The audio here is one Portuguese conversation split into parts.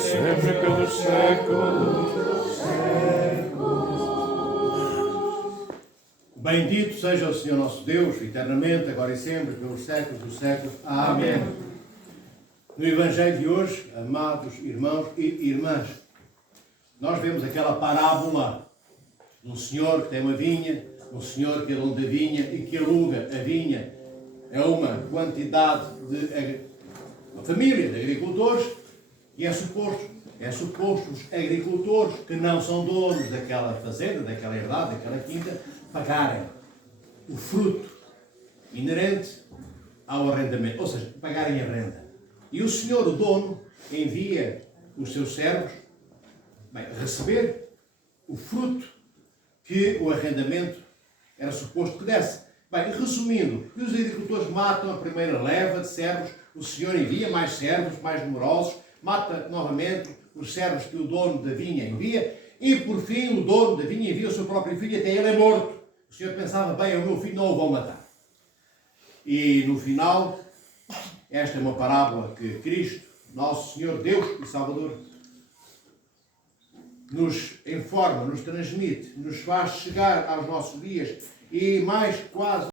sempre pelos séculos. Bendito seja o Senhor nosso Deus, eternamente, agora e sempre, pelos séculos dos séculos. Amém. No Evangelho de hoje, amados irmãos e irmãs, nós vemos aquela parábola de um senhor que tem uma vinha, um senhor que é dono da vinha e que aluga a vinha a uma quantidade de uma família de agricultores, e é suposto os agricultores que não são donos daquela fazenda, daquela herdade, daquela quinta, pagarem o fruto inerente ao arrendamento, ou seja, pagarem a renda. E o senhor, o dono, envia os seus servos receber o fruto que o arrendamento era suposto que desse. Bem, resumindo, os agricultores matam a primeira leva de servos, o senhor envia mais servos, mais numerosos, mata novamente os servos que o dono da vinha envia, e por fim o dono da vinha envia o seu próprio filho, até ele é morto. O senhor pensava, bem, o meu filho não o vão matar. E no final, esta é uma parábola que Cristo, nosso Senhor Deus e Salvador, nos informa, nos transmite, nos faz chegar aos nossos dias e mais quase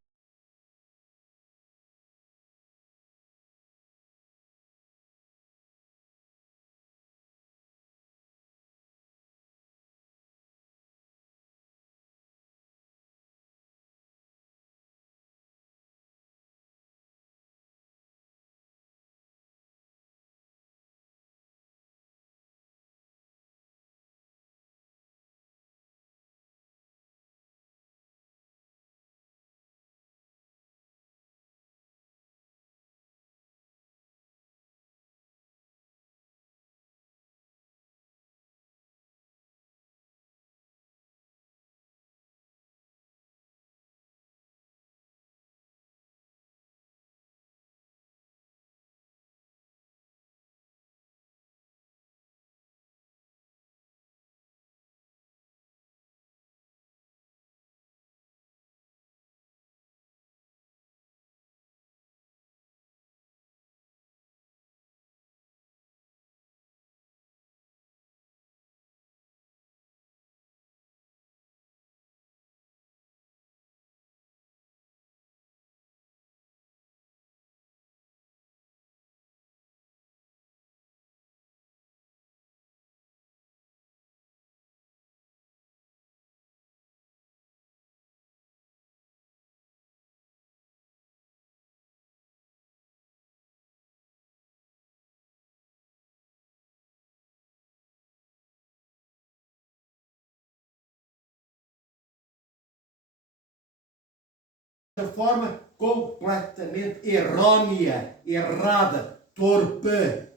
de forma completamente errónea, errada, torpe.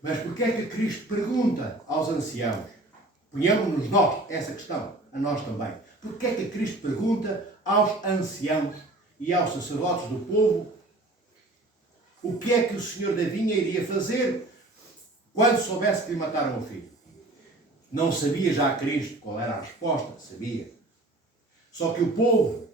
Mas porquê é que Cristo pergunta aos anciãos? Ponhamos-nos nós essa questão, a nós também. Porquê é que Cristo pergunta aos anciãos e aos sacerdotes do povo o que é que o senhor da vinha iria fazer quando soubesse que lhe mataram o filho? Não sabia já Cristo qual era a resposta? Sabia. Só que o povo,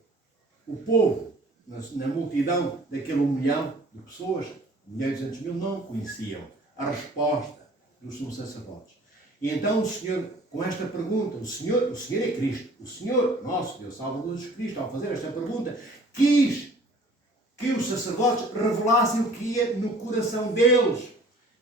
na multidão daquele 1 milhão de pessoas, 1.200.000, não conheciam a resposta dos sumos sacerdotes. E então o Senhor, com esta pergunta, o Senhor é Cristo, o Senhor, nosso Deus Salvador Jesus Cristo, ao fazer esta pergunta, quis que os sacerdotes revelassem o que ia no coração deles,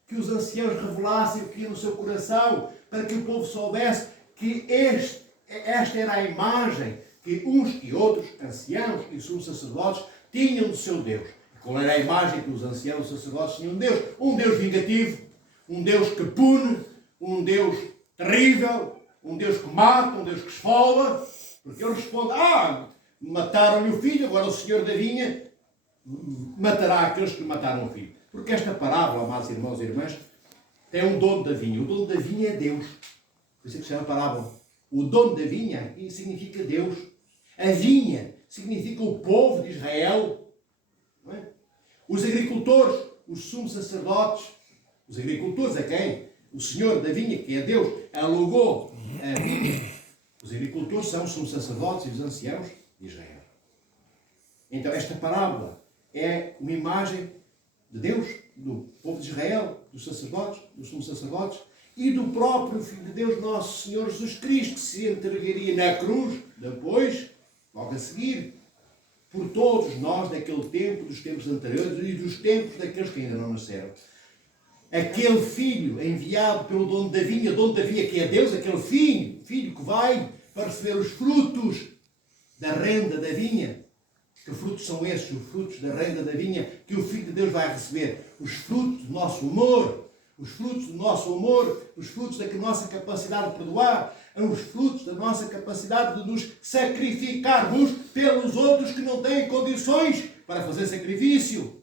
que os anciãos revelassem o que ia no seu coração, para que o povo soubesse que esta era a imagem que uns e outros anciãos e sumos sacerdotes tinham do seu Deus. E qual era a imagem que os anciãos e sacerdotes tinham de Deus? Um Deus vingativo, um Deus que pune, um Deus terrível, um Deus que mata, um Deus que esfola, porque ele responde, mataram-lhe o filho, agora o senhor da vinha matará aqueles que mataram o filho. Porque esta parábola, amados irmãos e irmãs, tem um dono da vinha. O dono da vinha é Deus. Por isso é que se chama parábola. O dono da vinha significa Deus. A vinha significa o povo de Israel. Não é? Os agricultores, os sumos sacerdotes, os agricultores a quem o senhor da vinha, que é Deus, alugou a vinha. Os agricultores são os sumos sacerdotes e os anciãos de Israel. Então esta parábola é uma imagem de Deus, do povo de Israel, dos sacerdotes, dos sumos sacerdotes, e do próprio Filho de Deus, nosso Senhor Jesus Cristo, que se entregaria na cruz, depois, logo a seguir, por todos nós daquele tempo, dos tempos anteriores e dos tempos daqueles que ainda não nasceram. Aquele filho enviado pelo dono da vinha que é Deus, aquele filho que vai para receber os frutos da renda da vinha. Que frutos são esses? Os frutos da renda da vinha que o Filho de Deus vai receber. Os frutos do nosso amor, os frutos do nosso amor, os frutos da nossa capacidade de perdoar, os frutos da nossa capacidade de nos sacrificarmos pelos outros que não têm condições para fazer sacrifício.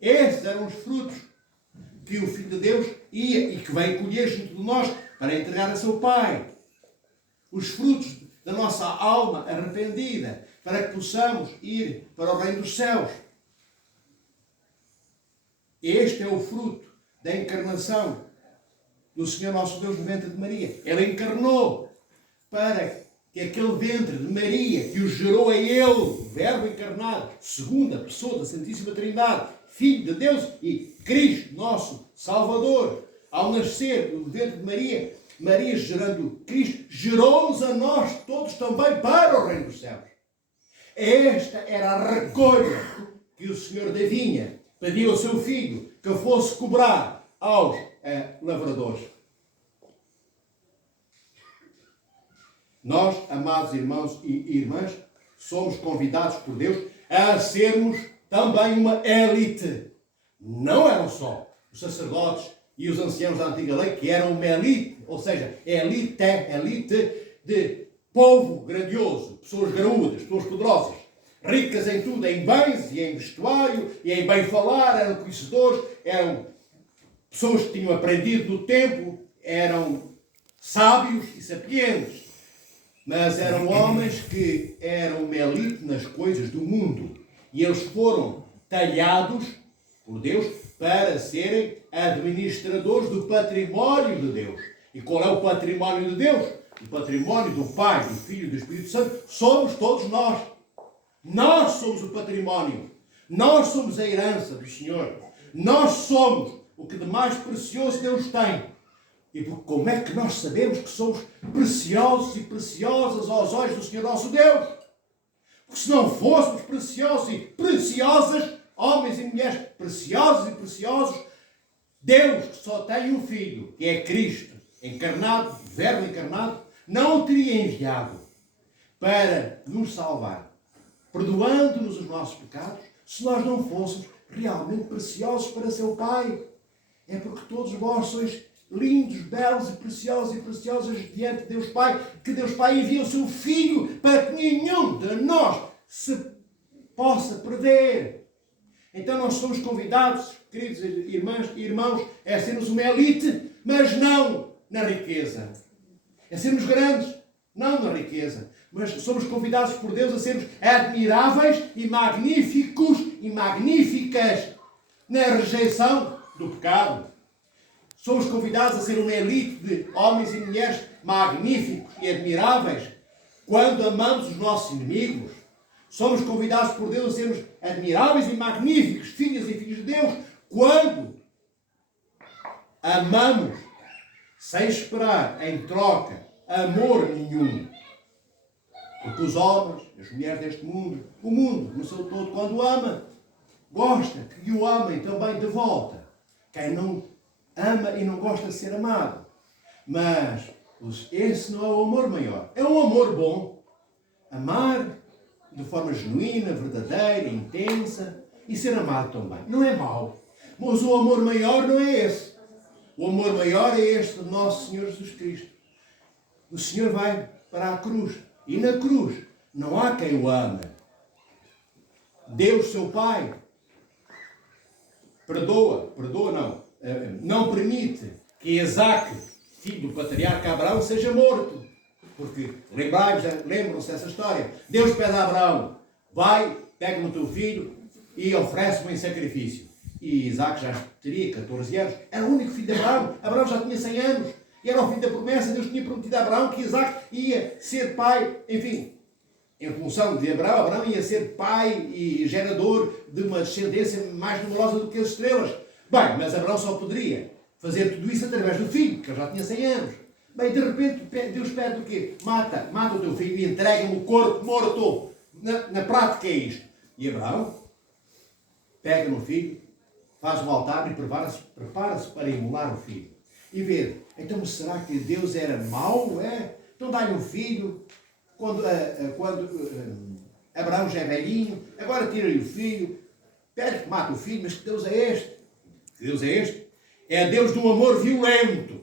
Esses eram os frutos que o Filho de Deus ia e que veio colher junto de nós para entregar a seu Pai. Os frutos da nossa alma arrependida, para que possamos ir para o reino dos céus. Este é o fruto da encarnação do Senhor nosso Deus no ventre de Maria. Ele encarnou para que aquele ventre de Maria, que o gerou a ele, o Verbo encarnado, segunda pessoa da Santíssima Trindade, Filho de Deus e Cristo, nosso Salvador, ao nascer do ventre de Maria, Maria gerando Cristo, gerou-nos a nós todos também para o reino dos céus. Esta era a recolha que o Senhor da vinha pediu ao seu filho que fosse cobrar aos lavradores. Nós, amados irmãos e irmãs, somos convidados por Deus a sermos também uma elite. Não eram só os sacerdotes e os anciãos da antiga lei que eram uma elite, ou seja, elite de povo grandioso, pessoas graúdas, pessoas poderosas, ricas em tudo, em bens e em vestuário e em bem falar, eram conhecedores, eram pessoas que tinham aprendido no tempo, eram sábios e sapientes, mas eram homens que eram uma elite nas coisas do mundo e eles foram talhados por Deus para serem administradores do património de Deus. E qual é o património de Deus? O património do Pai, do Filho e do Espírito Santo somos todos nós. Nós somos o património. Nós somos a herança do Senhor. Nós somos o que de mais precioso Deus tem. E como é que nós sabemos que somos preciosos e preciosas aos olhos do Senhor nosso Deus? Porque se não fôssemos preciosos e preciosas, homens e mulheres preciosos e preciosos, Deus, que só tem um Filho, que é Cristo, encarnado, Verbo encarnado, não o teria enviado para nos salvar, perdoando-nos os nossos pecados, se nós não fôssemos realmente preciosos para seu Pai. É porque todos vós sois lindos, belos e preciosas diante de Deus Pai, que Deus Pai envia o seu Filho para que nenhum de nós se possa perder. Então nós somos convidados, queridos irmãs e irmãos, a sermos uma elite, mas não na riqueza. A sermos grandes, não na riqueza. Mas somos convidados por Deus a sermos admiráveis e magníficos e magníficas na rejeição do pecado. Somos convidados a ser uma elite de homens e mulheres magníficos e admiráveis quando amamos os nossos inimigos. Somos convidados por Deus a sermos admiráveis e magníficos, filhas e filhos de Deus, quando amamos sem esperar em troca amor nenhum. Porque os homens, as mulheres deste mundo, o mundo, no seu todo, quando ama, gosta que o amem também de volta. Quem não ama e não gosta de ser amado. Mas esse não é o amor maior. É um amor bom. Amar de forma genuína, verdadeira, intensa e ser amado também. Não é mau. Mas o amor maior não é esse. O amor maior é este do nosso Senhor Jesus Cristo. O Senhor vai para a cruz. E na cruz não há quem o ame. Deus, seu Pai, não permite que Isaque, filho do patriarca Abraão, seja morto. Porque lembram-se dessa história. Deus pede a Abraão, vai, pega-me o teu filho e oferece-me em sacrifício. E Isaque já teria 14 anos, era o único filho de Abraão. Abraão já tinha 100 anos. E era o filho da promessa, Deus tinha prometido a Abraão que Isaque ia ser pai, enfim. em função de Abraão, Abraão ia ser pai e gerador de uma descendência mais numerosa do que as estrelas. Bem, mas Abraão só poderia fazer tudo isso através do filho, que ele já tinha 100 anos. Bem, de repente Deus pede o quê? Mata o teu filho e entrega-me o corpo morto. Na prática é isto. E Abraão pega no filho, faz o altar e prepara-se para imolar o filho. E vê, então será que Deus era mau? É? Então dá-lhe um filho, quando Abraão já é velhinho, agora tira-lhe o filho, pede que mate o filho, mas que Deus é este? Que Deus é este? É Deus do amor violento.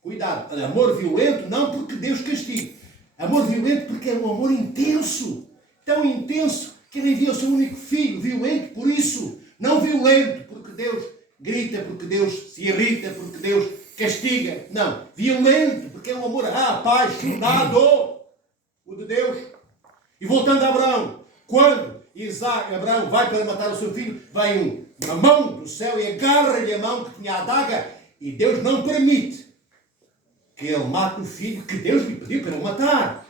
Cuidado, amor violento não porque Deus castiga. Amor violento porque é um amor intenso. Tão intenso que ele envia o seu único filho. Violento por isso. Não violento porque Deus grita, porque Deus se irrita, porque Deus castiga. Não. Violento porque é um amor apaixonado. O de Deus. E voltando a Abraão. Quando Abraão vai para matar o seu filho, vem uma mão do céu e agarra-lhe a mão que tinha a adaga. E Deus não permite que ele mate o filho que Deus lhe pediu para ele matar.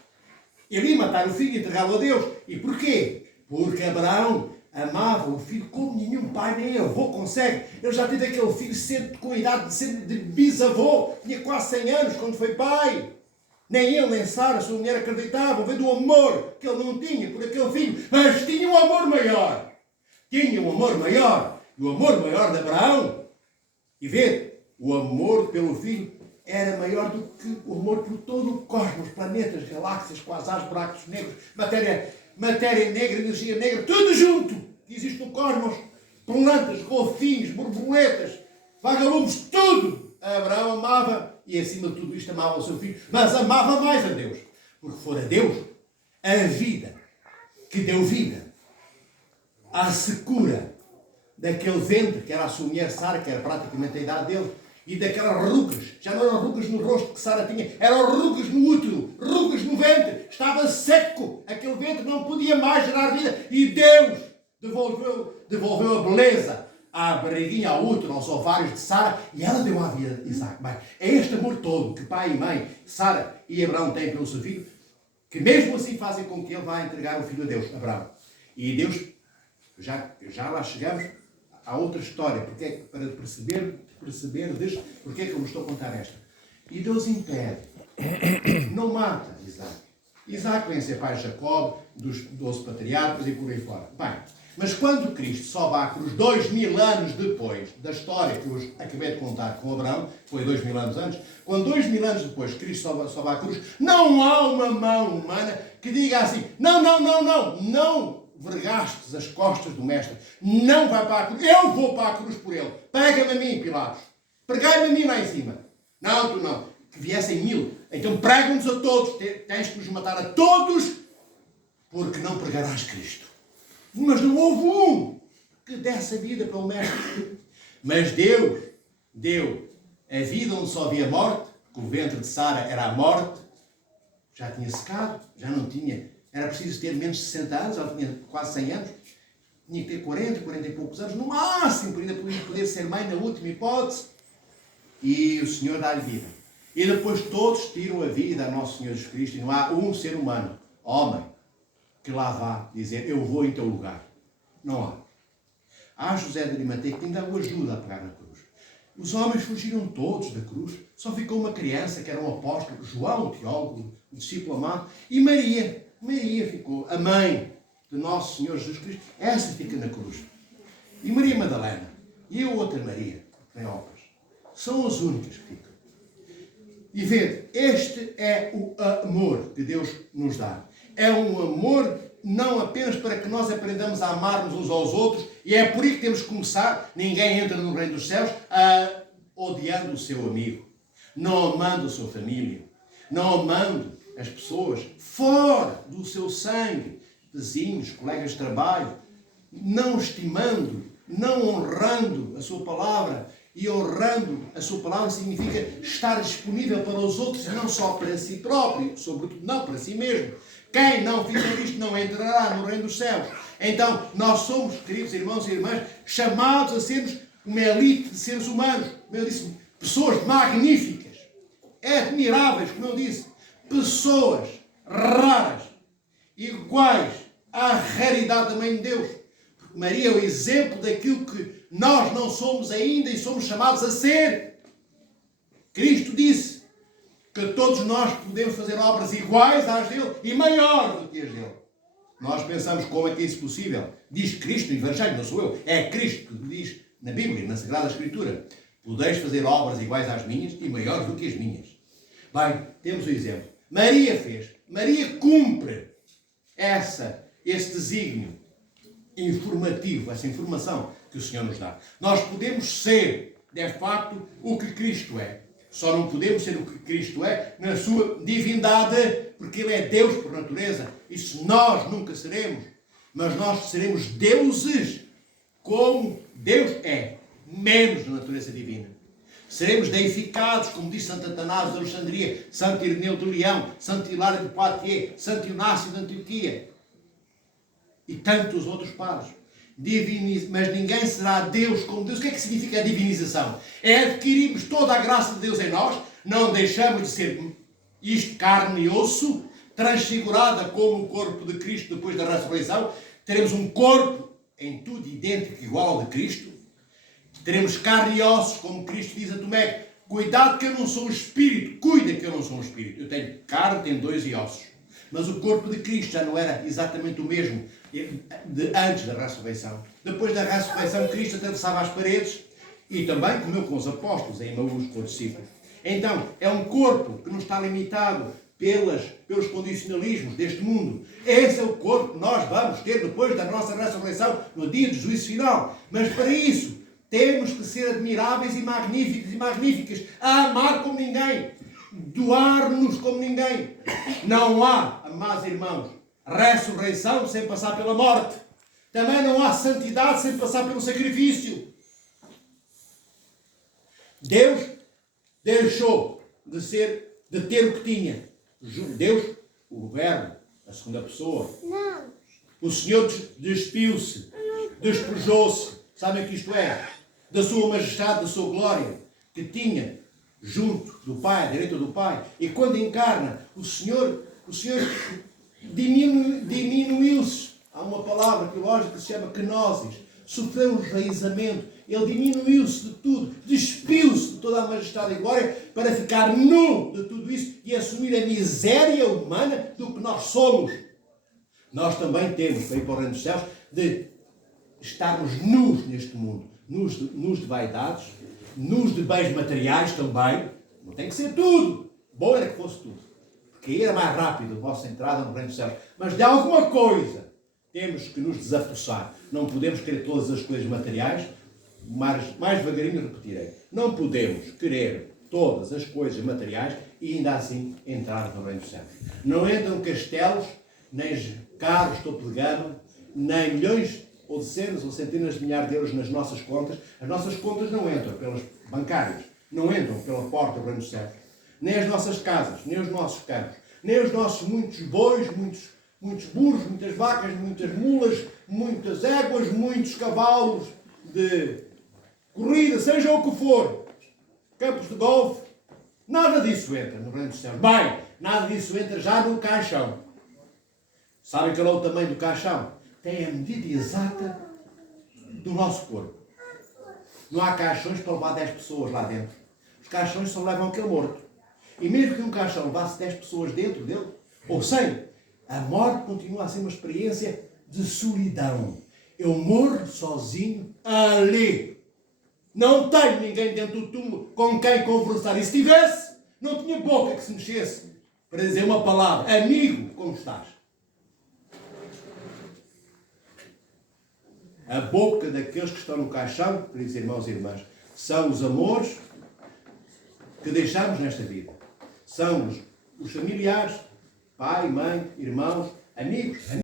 Ele ia matar o filho e entregá-lo a Deus. E porquê? Porque Abraão amava o filho como nenhum pai nem avô consegue. Ele já teve aquele filho cedo com a idade de bisavô. Tinha quase 100 anos quando foi pai. Nem ele nem Sara, sua mulher, acreditavam, vendo o amor que ele não tinha por aquele filho. Mas tinha um amor maior. Tinha um amor maior. E o amor maior de Abraão. E vê, o amor pelo filho era maior do que o amor por todo o cosmos, planetas, galáxias, quasares, buracos negros, matéria negra, energia negra, tudo junto que existe no cosmos, plantas, golfinhos, borboletas, vagalumes, tudo. Abraão amava, e acima de tudo isto amava o seu filho, mas amava mais a Deus, porque fora Deus a vida que deu vida à secura daquele ventre que era a sua mulher Sara, que era praticamente a idade dele. E daquelas rugas, já não eram rugas no rosto que Sara tinha, eram rugas no útero, rugas no ventre, estava seco, aquele ventre não podia mais gerar vida, e Deus devolveu a beleza à barriguinha, ao útero, aos ovários de Sara, e ela deu a vida a Isaac. Bem, é este amor todo que pai e mãe, Sara e Abraão têm pelo seu filho, que mesmo assim fazem com que ele vá entregar o filho a Deus, Abraão. E Deus, já lá chegamos à outra história, porque para perceberdes porque é que eu vos estou a contar esta. E Deus impede, não mata Isaac. Isaac vem ser pai de Jacob, dos 12 patriarcas e por aí fora. Bem, mas quando Cristo sobe à cruz, 2000 anos depois da história que eu vos acabei de contar com Abraão, foi 2000 anos antes, quando 2000 anos depois Cristo sobe à cruz, não há uma mão humana que diga assim, não vergastes as costas do mestre, não vai para a cruz, eu vou para a cruz por ele, pega-me a mim, Pilatos, pregai-me a mim lá em cima. Não, tu não, que viessem 1000, então pregam-nos a todos, tens que nos matar a todos, porque não pregarás Cristo. Mas não houve um que desse a vida para o mestre. Mas Deus deu a vida onde só havia morte, que o ventre de Sara era a morte, já tinha secado, já não tinha. Era preciso ter menos de 60 anos, ela tinha quase 100 anos. Tinha que ter 40 e poucos anos, no máximo, para ainda poder ser mãe na última hipótese. E o Senhor dá-lhe vida. E depois todos tiram a vida a Nosso Senhor Jesus Cristo. E não há um ser humano, homem, que lá vá dizer, eu vou em teu lugar. Não há. Há José de Arimateia que ainda o ajuda a pegar na cruz. Os homens fugiram todos da cruz. Só ficou uma criança, que era um apóstolo, João, o teólogo, o discípulo amado, e Maria. Maria ficou, a mãe de Nosso Senhor Jesus Cristo. Essa fica na cruz. E Maria Madalena. E a outra Maria, Cleópatra. São as únicas que ficam. E vede, este é o amor que Deus nos dá. É um amor não apenas para que nós aprendamos a amar-nos uns aos outros, e é por isso que temos que começar, ninguém entra no reino dos céus, odiando o seu amigo, não amando a sua família, não amando as pessoas fora do seu sangue, vizinhos, colegas de trabalho, não estimando, não honrando a sua palavra. E honrando a sua palavra significa estar disponível para os outros, não só para si próprio, sobretudo não para si mesmo. Quem não fizer isto não entrará no reino dos céus. Então, nós somos, queridos irmãos e irmãs, chamados a sermos uma elite de seres humanos. Como eu disse, pessoas magníficas, admiráveis, como eu disse, pessoas raras. iguais à raridade da Mãe de Deus. Porque Maria é o exemplo daquilo que nós não somos ainda e somos chamados a ser. Cristo disse que todos nós podemos fazer obras iguais às dele e maiores do que as dele. Nós pensamos como é que isso é possível. Diz Cristo no Evangelho, não sou eu. É Cristo que diz na Bíblia, na Sagrada Escritura. Podeis fazer obras iguais às minhas e maiores do que as minhas. Bem, temos o exemplo. Maria fez. Maria cumpre esse desígnio informativo, essa informação que o Senhor nos dá. Nós podemos ser, de facto, o que Cristo é. Só não podemos ser o que Cristo é na sua divindade, porque Ele é Deus por natureza. Isso nós nunca seremos. Mas nós seremos deuses como Deus é, menos na natureza divina. Seremos deificados, como diz Santo Atanásio de Alexandria, Santo Ireneu de Leão, Santo Hilário de Poitiers, Santo Inácio de Antioquia e tantos outros padres. Mas ninguém será Deus como Deus. O que é que significa a divinização? É adquirirmos toda a graça de Deus em nós, não deixamos de ser isto carne e osso, transfigurada como o corpo de Cristo depois da ressurreição. Teremos um corpo em tudo idêntico, igual ao de Cristo. Teremos carne e ossos, como Cristo diz a Tomé. Cuidado que eu não sou um espírito. Cuida que eu não sou um espírito. Eu tenho carne, tendões e ossos. Mas o corpo de Cristo já não era exatamente o mesmo de antes da ressurreição. Depois da ressurreição, Cristo atravessava as paredes e também comeu com os apóstolos em Emaús, com os discípulos. Então, é um corpo que não está limitado pelos condicionalismos deste mundo. Esse é o corpo que nós vamos ter depois da nossa ressurreição, no dia do juízo final. Mas para isso, temos que ser admiráveis e magníficos e magníficas, a amar como ninguém, doar-nos como ninguém. Não há, amados irmãos, ressurreição sem passar pela morte. Também não há santidade sem passar pelo sacrifício. Deus deixou de ter o que tinha. Deus, o Verbo, a segunda pessoa. O Senhor despiu-se, despojou-se. Sabem o que isto é? Da sua majestade, da sua glória, que tinha junto do Pai, à direita do Pai. E quando encarna, o Senhor diminuiu-se. Há uma palavra teológica que se chama kenosis. Sofreu um esvaziamento. Ele diminuiu-se de tudo. Despiu-se de toda a majestade e glória para ficar nu de tudo isso e assumir a miséria humana do que nós somos. Nós também temos, para ir para o reino dos céus, de estarmos nus neste mundo. Nus de vaidades, nus de bens materiais também. Não tem que ser tudo. Bom era que fosse tudo. Porque aí era mais rápido a vossa entrada no reino dos céus. Mas de alguma coisa temos que nos desapossar. Não podemos querer todas as coisas materiais. Mais devagarinho repetirei. Não podemos querer todas as coisas materiais e ainda assim entrar no reino dos céus. Não entram castelos, nem carros topo de gama, nem milhões ou dezenas ou centenas de milhares de euros nas nossas contas. As nossas contas não entram pelas bancárias, não entram pela porta do reino dos céus. Nem as nossas casas, nem os nossos campos, nem os nossos muitos bois, muitos burros, muitas vacas, muitas mulas, muitas éguas, muitos cavalos de corrida, seja o que for, campos de golfe, nada disso entra no reino dos céus. Bem, nada disso entra já no caixão. Sabem qual é o tamanho do caixão? Tem a medida exata do nosso corpo. Não há caixões para levar 10 pessoas lá dentro. Os caixões só levam aquele morto. E mesmo que um caixão levasse 10 pessoas dentro dele, ou 100, a morte continua a ser uma experiência de solidão. Eu morro sozinho ali. Não tenho ninguém dentro do túmulo com quem conversar. E se tivesse, não tinha boca que se mexesse para dizer uma palavra. Amigo, como estás? A boca daqueles que estão no caixão, queridos irmãos e irmãs, são os amores que deixamos nesta vida. São os familiares, pai, mãe, irmãos, amigos.